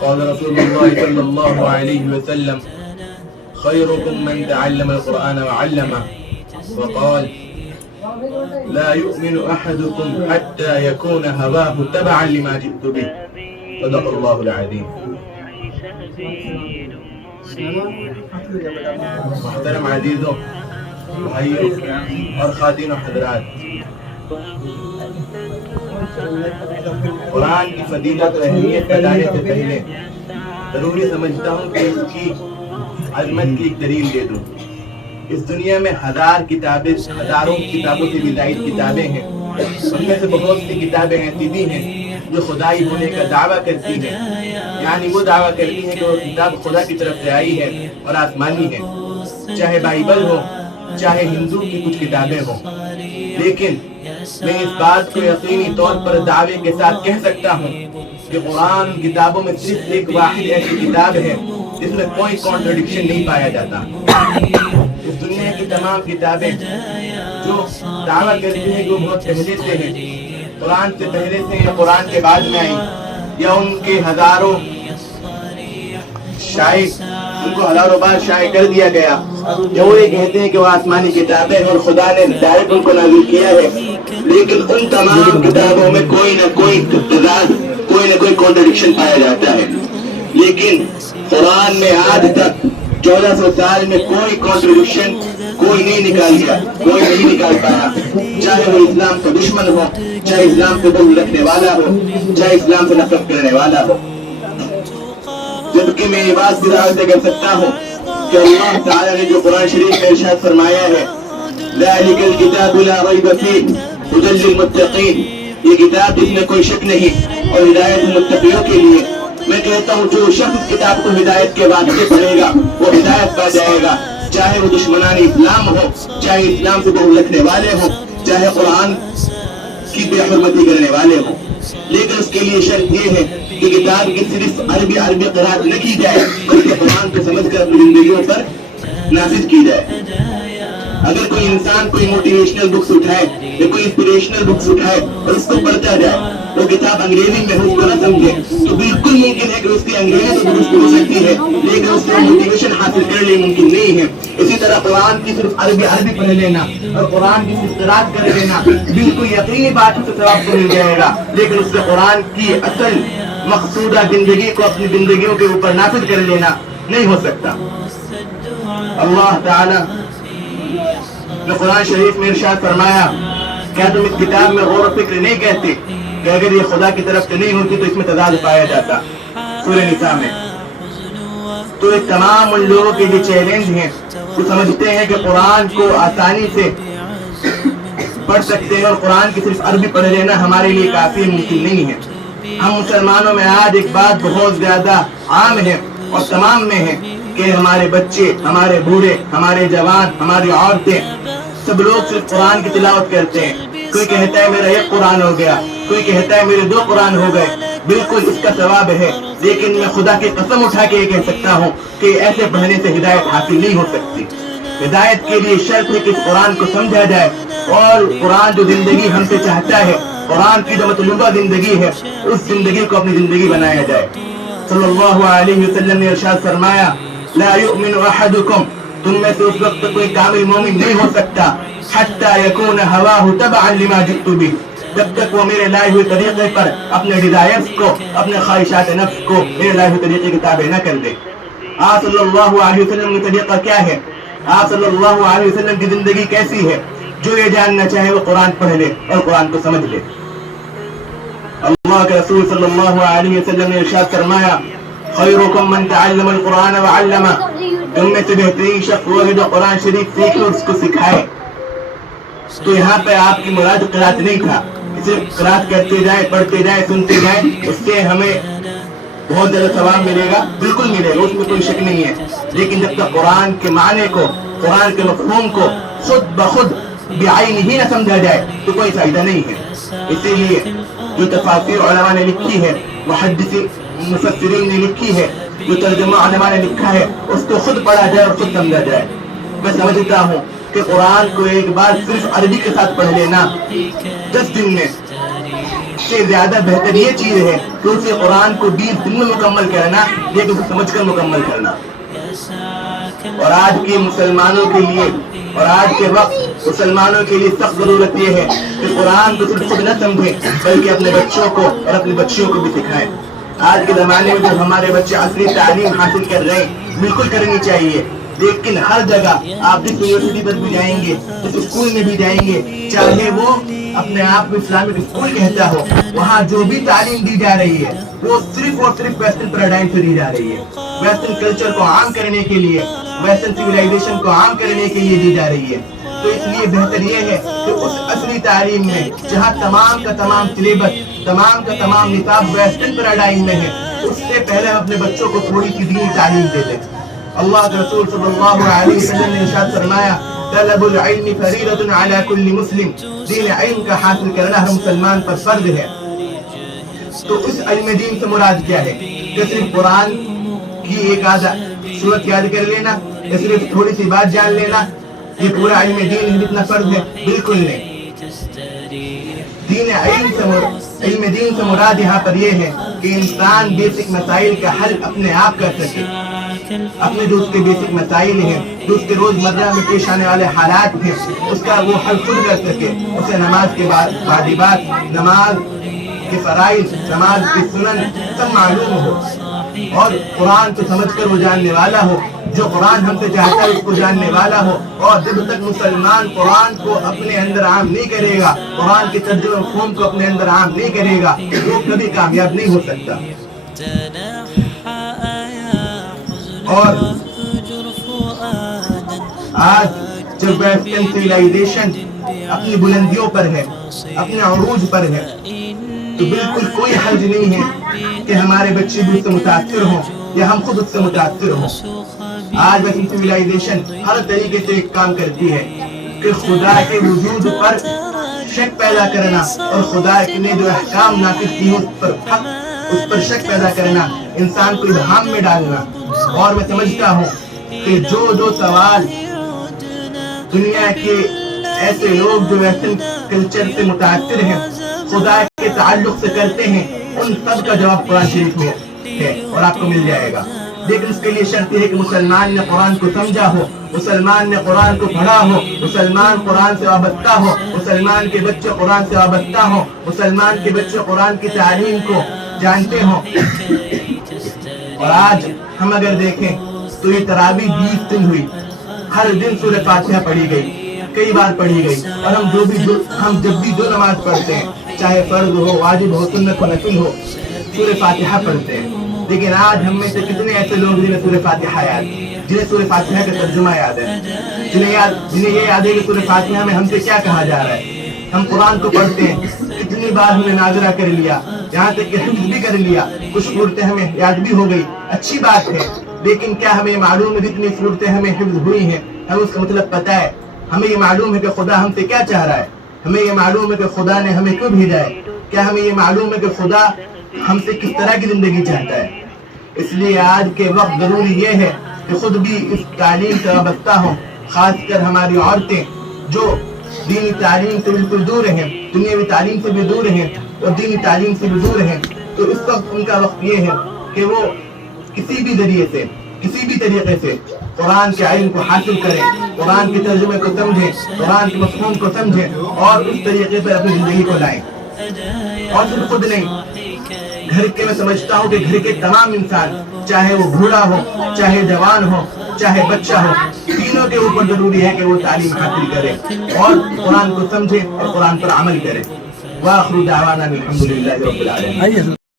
قال رسول الله صلى الله عليه وسلم خيركم من تعلم القرآن وعلمه وقال لا يؤمن أحدكم حتى يكون هواه تبعا لما جئت به صدق الله العظيم. محترم عزیزوں، بھائیوں اور خواتین و حضرات، قرآن کی فضیلت اور اہمیت بتانے سے پہلے ضروری سمجھتا ہوں کہ اس کی عظمت کی ایک دلیل دے دوں۔ اس دنیا میں ہزاروں کتابوں سے بھی زائد کتابیں ہیں، ان میں سے بہت سی کتابیں ایسی بھی ہیں جو خدائی ہونے کا دعویٰ کرتی ہیں، یعنی وہ دعویٰ کرتی ہیں کہ وہ کتاب خدا کی طرف سے آئی ہے اور آسمانی ہے، چاہے بائبل ہو چاہے ہندو کی کچھ کتابیں ہوں۔ لیکن میں اس بات کو یقینی طور پر دعوے کے ساتھ کہہ سکتا ہوں کہ قرآن کتابوں میں صرف ایک واحد ایسی کتاب ہے جس میں کوئی کانٹرڈکشن نہیں پایا جاتا۔ اس دنیا کی تمام کتابیں جو دعویٰ کرتی ہیں کہ وہ بہت پہلے سے ہیں، قرآن سے پہلے سے یا قرآن کے بعد میں آئیں، یا ان کے ہزاروں بار شائع کر دیا گیا، یا وہ یہ کہتے ہیں کہ وہ آسمانی کتابیں اور خدا نے ڈائریکٹ ان کو نازل کیا ہے، لیکن ان تمام کتابوں میں کوئی نہ کوئی تضاد، کوئی نہ کوئی کانٹرڈکشن پایا جاتا ہے۔ لیکن قرآن میں آج تک 1400 سال میں کوئی کانٹرڈکشن کوئی نہیں نکال پایا، چاہے وہ اسلام کا دشمن ہو، چاہے اسلام سے بغض رکھنے والا ہو، چاہے اسلام سے نفرت کرنے والا ہو۔ جبکہ میں یہ بات بھی دعویٰ سے کر سکتا ہوں کہ اللہ تعالیٰ نے جو قرآن شریف میں ارشاد فرمایا ہے ذَلِكَ الْكِتَابُ لَا رَيْبَ فِيهِ هُدًى لِّلْمُتَّقِينَ، یہ کتاب جس میں کوئی شک نہیں اور ہدایت متقیوں کے لیے۔ میں کہتا ہوں جو شخص کتاب کو ہدایت کے واسطے پڑھے گا وہ ہدایت پا جائے گا، چاہے وہ دشمنان اسلام ہو، چاہے اسلام سے بغض رکھنے والے ہوں، چاہے قرآن کی بے حرمتی کرنے والے ہوں۔ لیکن اس کے لیے شرط یہ ہے کہ کتاب کی صرف عربی قرأت نہ کی جائے بلکہ قرآن کو سمجھ کر اپنی زندگیوں پر نافذ کی جائے۔ اگر کوئی انسان کوئی موٹیویشنل بکس اٹھائے یا کوئی انسپریشنل بکس اٹھائے اور اس کو پڑھتا جائے، وہ کتاب انگریزی میں اس کو نہ سمجھے تو بالکل ممکن ہے کہ اس کی انگریزی تو درست ہو سکتی ہے لیکن اس سے موٹیویشن حاصل کرنے ممکن نہیں ہے۔ اسی طرح قرآن کی صرف عربی پڑھ لینا اور قرآن کی صرف قرأت کر لینا بالکل یقینی بات سے ثواب کو مل جائے گا، لیکن اس سے قرآن کی اصل مقصودہ زندگی کو اپنی زندگیوں کے اوپر نافذ کر لینا نہیں ہو سکتا۔ اللہ تعالی نے قرآن شریف میں ارشاد فرمایا، کیا تم اس کتاب میں غور و فکر نہیں کہتے کہ اگر یہ خدا کی طرف سے نہیں ہوتی تو اس میں تضاد پایا جاتا؟ سورہ نساء میں۔ تو یہ تمام ان لوگوں کے جو چیلنج ہیں وہ سمجھتے ہیں کہ قرآن کو آسانی سے پڑھ سکتے ہیں اور قرآن کی صرف عربی پڑھ لینا ہمارے لیے کافی ممکن نہیں ہے۔ ہم مسلمانوں میں آج ایک بات بہت زیادہ عام ہے اور تمام میں ہے کہ ہمارے بچے، ہمارے بوڑھے، ہمارے جوان، ہماری عورتیں سب لوگ صرف قرآن کی تلاوت کرتے ہیں۔ کوئی کہتا ہے میرا ایک قرآن ہو گیا، کوئی کہتا ہے میرے 2 قرآن ہو گئے، بالکل اس کا ثواب ہے، لیکن میں خدا کی قسم اٹھا کے یہ کہہ سکتا ہوں کہ ایسے پڑھنے سے ہدایت حاصل نہیں ہو سکتی۔ ہدایت کے لیے شرط ہے کہ اس قرآن کو سمجھا جائے اور قرآن جو زندگی ہم سے چاہتا ہے، قرآن کی جو مطلوبہ زندگی ہے، اس زندگی کو اپنی زندگی بنایا جائے۔ صلی اللہ علیہ وسلم نے ارشاد فرمایا لا یؤمن احدکم، تم میں سے اس وقت کوئی کامل مومن نہیں ہو سکتا حتی یکون ہواہ تبعا لما جئت بہ، جب تک وہ میرے لائے ہوئے طریقے پر اپنے ڈیزائرز کو، اپنے خواہشات نفس کو میرے لائے ہوئے طریقے کی تابع نہ کر دے۔ آپ صلی اللہ علیہ وسلم کا طریقہ کیا ہے؟ آپ صلی اللہ علیہ وسلم کی زندگی کیسی ہے؟ جو یہ جاننا چاہے وہ قرآن پڑھ لے اور قرآن کو سمجھ لے۔ اللہ کے رسول صلی اللہ علیہ وسلم نے ارشاد فرمایا خیرکم من تعلم القرآن وعلمہ، تم میں سے بہترین شخص وہ ہے جو قرآن شریف سیکھ اور اس کو سکھائے۔ تو یہاں پہ آپ کی مراد قرأت نہیں تھا، صرف قرأت کرتے جائیں، پڑھتے جائیں، سنتے جائیں، اس سے ہمیں بہت زیادہ ثواب ملے گا، بالکل ملے گا، اس میں کوئی شک نہیں ہے۔ لیکن جب تک قرآن کے معنی کو، قرآن کے مفہوم کو خود بخود بعین ہی نہ سمجھا جائے تو کوئی فائدہ نہیں ہے۔ اسی لیے جو تفاسیر علماء نے لکھی ہے، مفسرین نے لکھی ہے، جو ترجمہ علماء نے لکھا ہے، اس کو خود پڑھا جائے اور خود سمجھا جائے۔ میں سمجھتا ہوں کہ قرآن کو ایک بار صرف عربی کے ساتھ پڑھ لینا 10 دن میں سے زیادہ بہتر یہ چیز ہے کہ اسے قرآن کو 20 دن میں مکمل کرنا، لیکن اسے سمجھ کر مکمل کرنا۔ اور آج کے مسلمانوں کے لیے اور آج کے وقت مسلمانوں کے لیے سخت ضرورت یہ ہے کہ قرآن کو صرف خود نہ سمجھیں بلکہ اپنے بچوں کو اور اپنی بچیوں کو بھی سکھائیں۔ آج کے زمانے میں جو ہمارے بچے عصری تعلیم حاصل کر رہے ہیں بالکل کرنی چاہیے، لیکن ہر جگہ آپ جس یونیورسٹی پر بھی جائیں گے، جس اسکول میں بھی جائیں گے، چاہے وہ اپنے آپ کو اسلامک اسکول کہتا ہو، وہاں جو بھی تعلیم دی جا رہی ہے وہ صرف اور صرف ویسٹرن پیراڈائم سے دی جا رہی ہے، ویسٹرن کلچر کو عام کرنے کے لیے، ویسٹرن سویلائزیشن کو عام کرنے کے لیے دی جا رہی ہے۔ تو اس لیے بہتر یہ ہے کہ اس اصلی تعلیم میں جہاں تمام کا تمام سلیبس، تمام کا تمام نصاب ویسٹرن پیراڈائم میں ہے، اس سے پہلے ہم اپنے بچوں کو تھوڑی سی دینی تعلیم دے دیں۔ اللہ کے رسول صلی اللہ علیہ وسلم نے ارشاد فرمایا، طلب العلم فریضۃ علی کل مسلم، دین علم کا حاصل کرنا ہر مسلمان پر فرض ہے۔ تو اس علم دین سے مراد کیا ہے؟ کہ صرف قرآن کی ایک آدھا صورت یاد کر لینا یا صرف تھوڑی سی بات جان لینا یہ پورا علم دین ہے جتنا فرض ہے؟ بالکل نہیں۔ علم دین سے مراد یہاں پر یہ ہے کہ انسان بیسک مسائل کا حل اپنے آپ کر سکے، اپنے جو اس کے بیسک مسائل ہیں، جو اس کے روزمرہ میں پیش آنے والے حالات ہیں، اس کا وہ حل خود کر سکے۔ اسے نماز کے واجبات، نماز کے فرائض، نماز کی سنن سب معلوم ہو، اور قرآن کو سمجھ کر وہ جاننے والا ہو، جو قرآن ہم سے چاہتا ہے اس کو جاننے والا ہو۔ اور جب تک مسلمان قرآن کو اپنے اندر عام نہیں کرے گا، قرآن کے ترجمہ مفہوم کو اپنے اندر عام نہیں کرے گا، وہ کبھی کامیاب نہیں ہو سکتا۔ اور آج جب ویسٹرن سویلائزیشن اپنی بلندیوں پر ہے، اپنے عروج پر ہے، تو بالکل کوئی حرج نہیں ہے کہ ہمارے بچے بھی اس سے متاثر ہوں یا ہم خود اس سے متاثر ہوں۔ آج ویسٹرن سویلائزیشن ہر طریقے سے ایک کام کرتی ہے کہ خدا کے وجود پر شک پیدا کرنا اور خدا نے جو احکام نافذ کیے اس پر شک پیدا کرنا، انسان کو ابہام میں ڈالنا۔ اور میں سمجھتا ہوں کہ جو سوال دنیا کے ایسے لوگ جو ویسٹرن کلچر سے متاثر ہیں خدا کے تعلق سے کرتے ہیں، ان سب کا جواب قرآن شریف میں ہے اور آپ کو مل جائے گا۔ لیکن اس کے لیے شرط یہ ہے کہ مسلمان نے قرآن کو سمجھا ہو، مسلمان نے قرآن کو پڑھا ہو، مسلمان قرآن سے وابستہ ہو، مسلمان کے بچے قرآن سے وابستہ ہو، مسلمان کے بچے قرآن کی تعلیم کو جانتے ہوں۔ اور آج ہم اگر دیکھیں تو یہ تراویح 20 دن ہوئی، ہر دن سورہ فاتحہ پڑھی گئی، کئی بار پڑھی گئی، اور ہم جب بھی جو نماز پڑھتے ہیں، چاہے فرض ہو، واجب ہو، سنت ہو، نفل ہو، سورہ فاتحہ پڑھتے ہیں۔ لیکن آج ہم میں سے کتنے ایسے لوگ جنہیں سورہ فاتحہ یاد، جنہیں سورہ فاتحہ کا ترجمہ یاد ہے، جنہیں یہ یاد ہے کہ سورہ فاتحہ میں ہم سے کیا کہا جا رہا ہے۔ ہم قرآن کو پڑھتے ہیں، کتنی بار ہم نے ناظرہ کر لیا، یہاں تک کہ حفظ بھی کر لیا، کچھ صورتیں ہمیں یاد بھی ہو گئی، اچھی بات ہے، لیکن کیا ہمیں معلوم ہے جتنی صورتیں ہمیں حفظ ہوئی ہیں ہمیں اس کا مطلب پتہ ہے؟ ہمیں یہ معلوم ہے کہ خدا ہم سے کیا چاہ رہا ہے؟ ہمیں یہ معلوم ہے کہ خدا نے ہمیں کیوں بھیجا ہے؟ کیا ہمیں یہ معلوم ہے کہ خدا ہم سے کس طرح کی زندگی چاہتا ہے؟ اس لیے آج کے وقت ضروری یہ ہے کہ خود بھی اس تعلیم سے وابستہ ہوں، خاص کر ہماری عورتیں جو دینی تعلیم سے بالکل دور ہیں، دنیاوی تعلیم سے بھی دور ہیں اور دینی تعلیم سے بھی دور ہیں۔ تو اس وقت ان کا وقت یہ ہے کہ وہ کسی بھی ذریعے سے، کسی بھی طریقے سے قرآن کے علم کو حاصل کریں، قرآن کے ترجمے کو سمجھیں، قرآن کے مفہوم کو سمجھیں اور اس طریقے پر اپنی زندگی کو لائیں۔ اور صرف خود نہیں، گھر کے میں سمجھتا ہوں کہ گھر کے تمام انسان، چاہے وہ بوڑھا ہو، چاہے جوان ہو، چاہے بچہ ہو، تینوں کے اوپر ضروری ہے کہ وہ تعلیم حاصل کرے اور قرآن کو سمجھے اور قرآن پر عمل کرے۔ وآخر دعوانا الحمدللہ رب العالمین۔